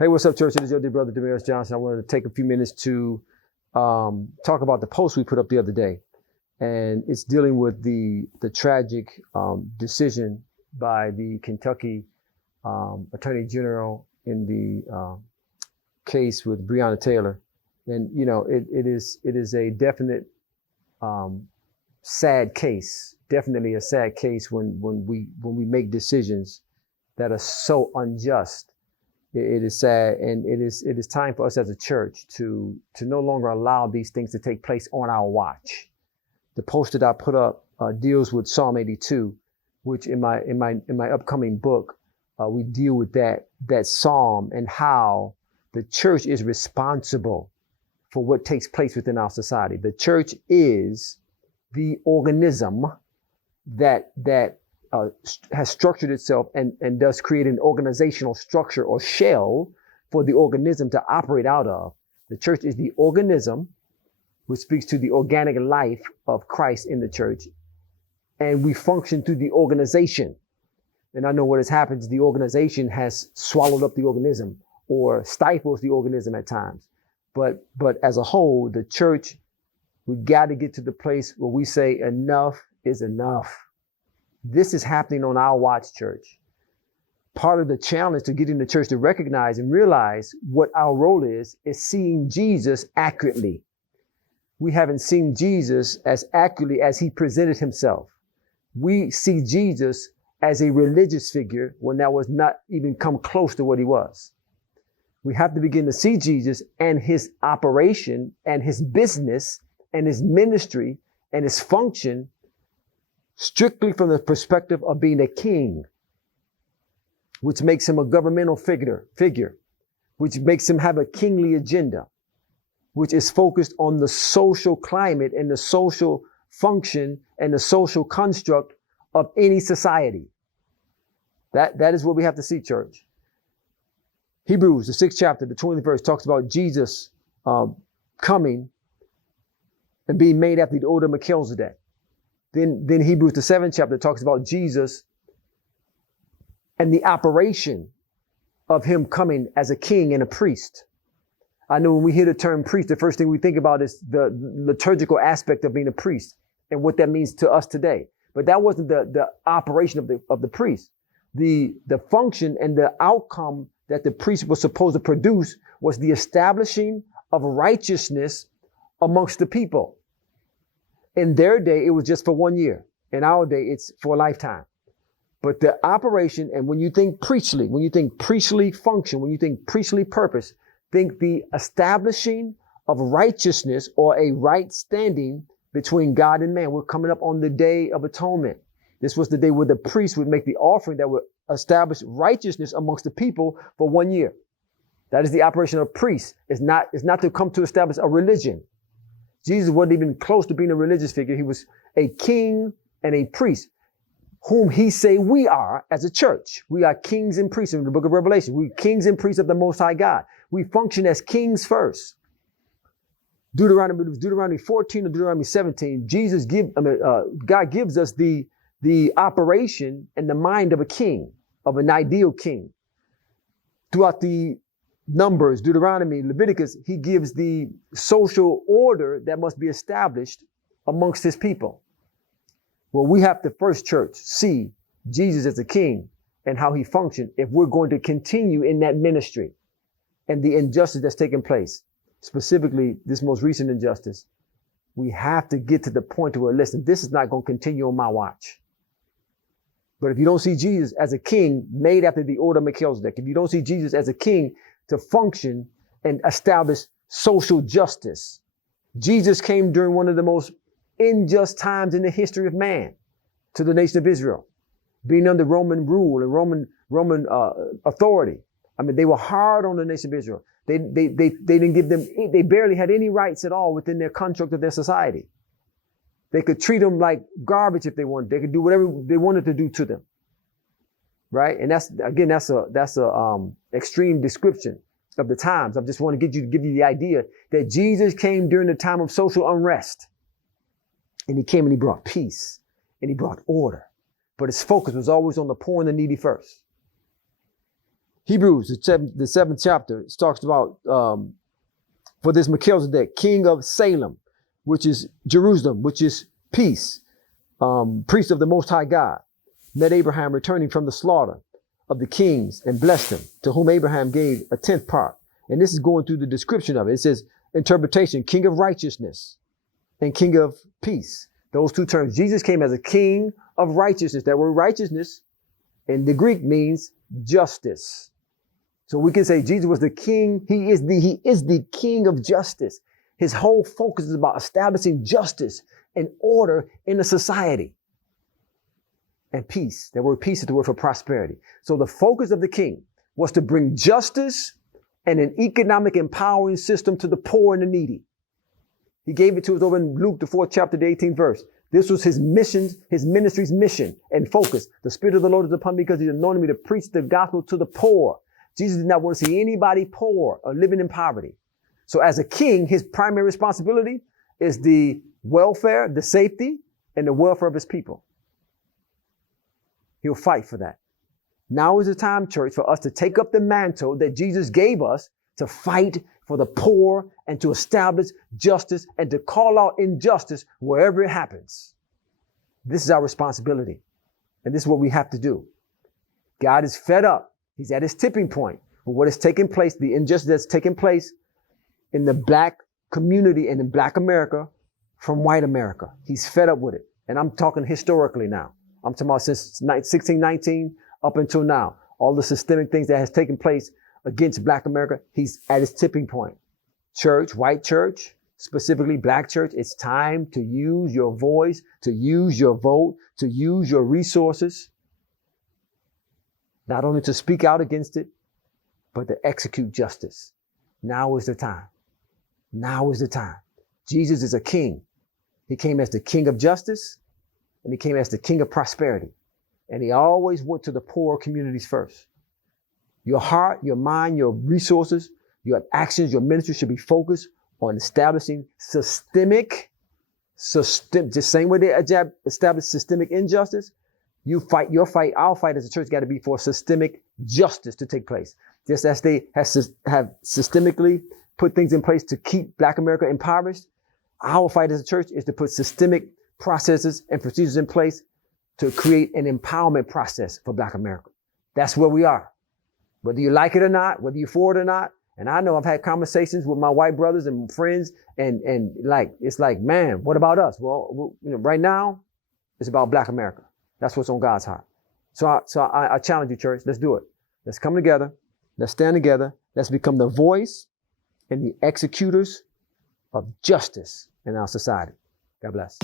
Hey, what's up, church? It is your dear brother, Damaris Johnson. I wanted to take a few minutes to talk about the post we put up the other day. And it's dealing with the tragic decision by the Kentucky Attorney General in the case with Breonna Taylor. And, you know, it is a definite sad case, definitely a sad case when we make decisions that are so unjust. It is sad, and it is time for us as a church to no longer allow these things to take place on our watch. The post that I put up deals with Psalm 82, which in my upcoming book we deal with that psalm and how the church is responsible for what takes place within our society. The church is the organism that has structured itself and does create an organizational structure or shell for the organism to operate out of. The church is the organism, which speaks to the organic life of Christ in the church. And we function through the organization. And I know what has happened is the organization has swallowed up the organism or stifles the organism at times. But as a whole, the church, we got to get to the place where we say enough is enough. This is happening on our watch, church. Part of the challenge to getting the church to recognize and realize what our role is seeing Jesus accurately. We haven't seen Jesus as accurately as he presented himself. We see Jesus as a religious figure when that was not even come close to what he was. We have to begin to see Jesus and his operation and his business and his ministry and his function strictly from the perspective of being a king, which makes him a governmental figure, which makes him have a kingly agenda, which is focused on the social climate and the social function and the social construct of any society. That is what we have to see, church. Hebrews, the 6th chapter, the 20th verse, talks about Jesus coming and being made after the order of Melchizedek. Then Hebrews, the 7th chapter, talks about Jesus and the operation of him coming as a king and a priest. I know when we hear the term priest, the first thing we think about is the liturgical aspect of being a priest and what that means to us today. But that wasn't the operation of the priest. The function and the outcome that the priest was supposed to produce was the establishing of righteousness amongst the people. In their day, it was just for 1 year. In our day, it's for a lifetime. But the operation, and when you think priestly function, when you think priestly purpose, think the establishing of righteousness or a right standing between God and man. We're coming up on the Day of Atonement. This was the day where the priest would make the offering that would establish righteousness amongst the people for 1 year. That is the operation of a priest. It's not to come to establish a religion. Jesus wasn't even close to being a religious figure. He was a king and a priest, whom he say we are as a church. We are kings and priests in the book of Revelation. We're kings and priests of the Most High God. We function as kings first. Deuteronomy 14 or Deuteronomy 17, God gives us the operation and the mind of a king, of an ideal king. Throughout the Numbers, Deuteronomy, Leviticus, he gives the social order that must be established amongst his people. Well, we have to first, church, see Jesus as a king and how he functioned if we're going to continue in that ministry and the injustice that's taking place, specifically this most recent injustice. We have to get to the point where, listen, this is not going to continue on my watch. But if you don't see Jesus as a king made after the order of Melchizedek, if you don't see Jesus as a king to function and establish social justice, Jesus came during one of the most unjust times in the history of man to the nation of Israel, being under Roman rule and Roman authority. I mean, they were hard on the nation of Israel. They didn't give them, they barely had any rights at all within their construct of their society. They could treat them like garbage if they wanted. They could do whatever they wanted to do to them. Right? And that's a extreme description of the times. I just want to give you the idea that Jesus came during the time of social unrest. And he came and he brought peace and he brought order. But his focus was always on the poor and the needy first. Hebrews, the seventh chapter, it talks about for this Melchizedek, king of Salem, which is Jerusalem, which is peace, priest of the Most High God, met Abraham returning from the slaughter of the kings and blessed him, to whom Abraham gave a tenth part. And this is going through the description of it. It says interpretation, king of righteousness and king of peace. Those two terms. Jesus came as a king of righteousness. That word righteousness in the Greek means justice. So we can say Jesus was the king. He is the king of justice. His whole focus is about establishing justice and order in a society. And peace. That word peace is the word for prosperity. So the focus of the king was to bring justice and an economic empowering system to the poor and the needy. He gave it to us over in Luke, the 4th chapter, the 18th verse. This was his mission, his ministry's mission and focus. The Spirit of the Lord is upon me because he's anointed me to preach the gospel to the poor. Jesus did not want to see anybody poor or living in poverty. So as a king, his primary responsibility is the welfare, the safety, and the welfare of his people. He'll fight for that. Now is the time, church, for us to take up the mantle that Jesus gave us to fight for the poor and to establish justice and to call out injustice wherever it happens. This is our responsibility. And this is what we have to do. God is fed up. He's at his tipping point for what is taking place, the injustice that's taking place in the black community and in black America from white America. He's fed up with it. And I'm talking historically now. I'm talking about since 1619 up until now. All the systemic things that has taken place against black America, he's at his tipping point. Church, white church, specifically black church, it's time to use your voice, to use your vote, to use your resources, not only to speak out against it, but to execute justice. Now is the time. Now is the time. Jesus is a king. He came as the king of justice, and he came as the king of prosperity. And he always went to the poor communities first. Your heart, your mind, your resources, your actions, your ministry should be focused on establishing the same way they establish systemic injustice. Your fight, our fight as a church got to be for systemic justice to take place. Just as they have systemically put things in place to keep black America impoverished, our fight as a church is to put systemic processes and procedures in place to create an empowerment process for black America. That's where we are. Whether you like it or not, whether you're for it or not. And I know I've had conversations with my white brothers and friends and it's like, man, what about us? Well, right now it's about black America. That's what's on God's heart. So I challenge you, church. Let's do it. Let's come together. Let's stand together. Let's become the voice and the executors of justice in our society. God bless.